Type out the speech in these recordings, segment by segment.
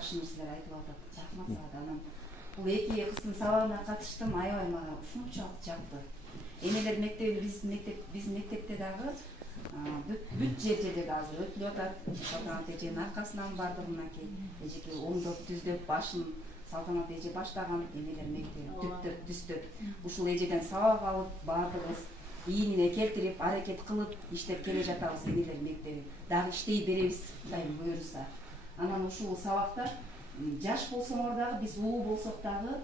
жакшы нерселер айтып атат. Рахмат сага. Анан бул эки кыздын сабагына катыштым, аябай мага ушунчалык жакты. Эмелер мектеби биздин мектепте дагы бүт жерде азыр өтүлүп атат. Салтанат эженин аркасынан бардыгынан эжеке оңдоп түздөп башын Салтанат эже баштаган эмелер мектеби түптөп түздөп ушул эжеден сабак алып бардыгыбыз ийинине келтирип аракет кылып иштеп келе жатабыз. Эмелер мектеби дагы иштей беребиз, Кудайым буйруса. Анан ушул сабакта жаш болсоңор дагы, биз улуу болсок дагы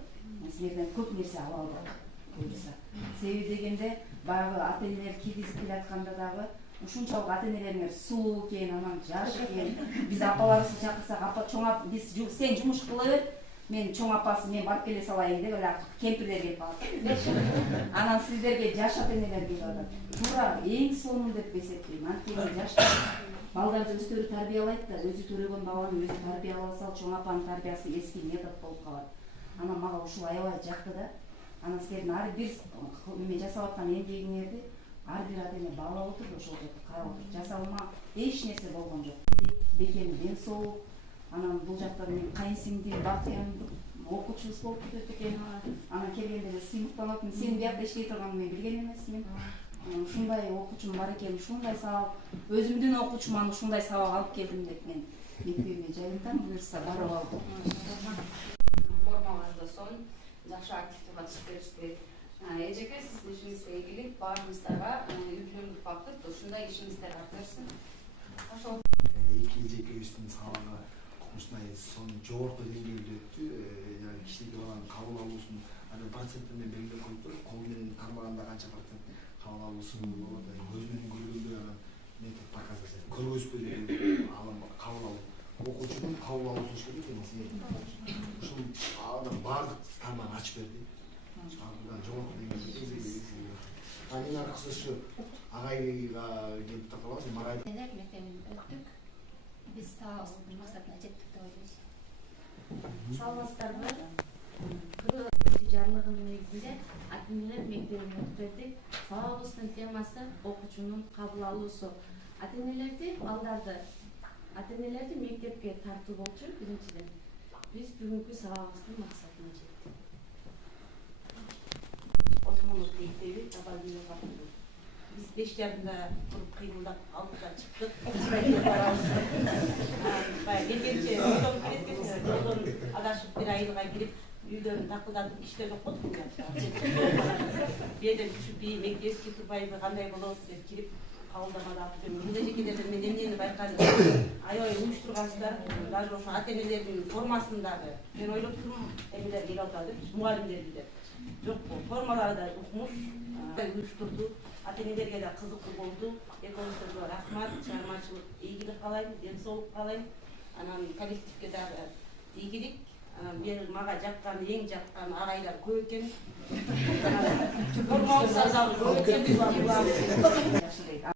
силерден көп нерсе ала албак буйруса. Себеби дегенде баягы ата-энелер киргизип келатканда дагы ушунчалык ата-энелериңер сулуу экен, анан жаш экен. Биз апаларыбызды чакырсак, апа чоң апа биз сен жумуш кыла бер, мен чоң апасы мен барып келе салайын деп эле кемпирлер келип калат. Анан сиздерге жаш ата-энелер келип атат. Туура эң сонун деп эсептейм. Анткени жаштар балдарды өздөрү тарбиялайт да, өзү төрөгөн баланы өзү тарбиялай сал, чоң апанын тарбиясы эски метод болуп калат. Анан мага ушул аябай жакты да. Анан силердин ар бир эме жасап аткан эмгегиңерди ар бир ата-эне баалап отуруп ошол жерде карап отуруп жасалма эч нерсе болгон жок. Бекем ден соолук. Анан бул жакта мен кайынсиңдим Бакыян окуучубуз болуп кетет экен. Анан келгенде эле сыймыктанып, сен биякта иштей турганыңды мен билген эмесмин. Ушундай окуучум бар экен, ушундай сабак, өзүмдүн окуучуман ушундай сабак алып келдим деп мен мектебиме жайылтам, буюрса барып алып. Формаларды сон жакшы активдүү катышып беришти. Эжеке сиздин ишиңизге ийгилик, баарыбыздарга үлгүлүк бакыт, ушундай ишиңиздер арта берсин. Ошол эки эжекебиздин сабагы ушундай сон жогорку деңгээлде өттү. Кичинекей баланын кабыл алуусун процент менен белгилеп коюптур. Кол менен кармаганда канча процент кабыл алуусу болот. Көз менен көргөндө метод показатель көргөзбөдө кабыл алуу. Окуучунун кабыл алуусу экен. Ушул баардык тармагын ачып берди. Жогорку деңгээлде. Анын аркасы ушу агайга келип такалабыз. Марай мектебин өттүк. Биз сабагыбыздын максатына жеттик деп ойлойбуз. Саламатсыздарбы? Жарлыгынын негизинде ата-энелер мектебин өтүп бердик. Сабагыбыздын темасы окуучунун кабыл алуусу. Ата-энелерди мектепке тартуу болчу биринчиден. Биз бүгүнкү сабагыбыздын максатына жеттик. Осмонов мектеби Табалдиев атындагы. Биз 5:30 туруп кыймылдап 6-да чыктык. Келгенче жолдон киреткен, жолдон адашып бир айылга кирип, үйлөрүн такылдатып иштеп окудук. Беден түшүп мектепке Турбаевга кандай болот деп кирип кабылдамада алып бул эжекелерден мен эмнени байкадым. Аябай уюштургансыздар. Даже ошо ата-энелердин формасындагы мен ойлоп турдум, эмелер келип атат деп, мугалимдерди деп. Жок, формалары да укмуш, уюштурду. Ата-энелерге да кызыктуу болду. Экөөбүзгө рахмат, чыгармачылык ийгилик каалайм, ден соолук каалайм. Анан коллективге дагы ийгилик. Мен мага жаккан, эң жаккан агайлар көп экен. Формабыз азал көп экен.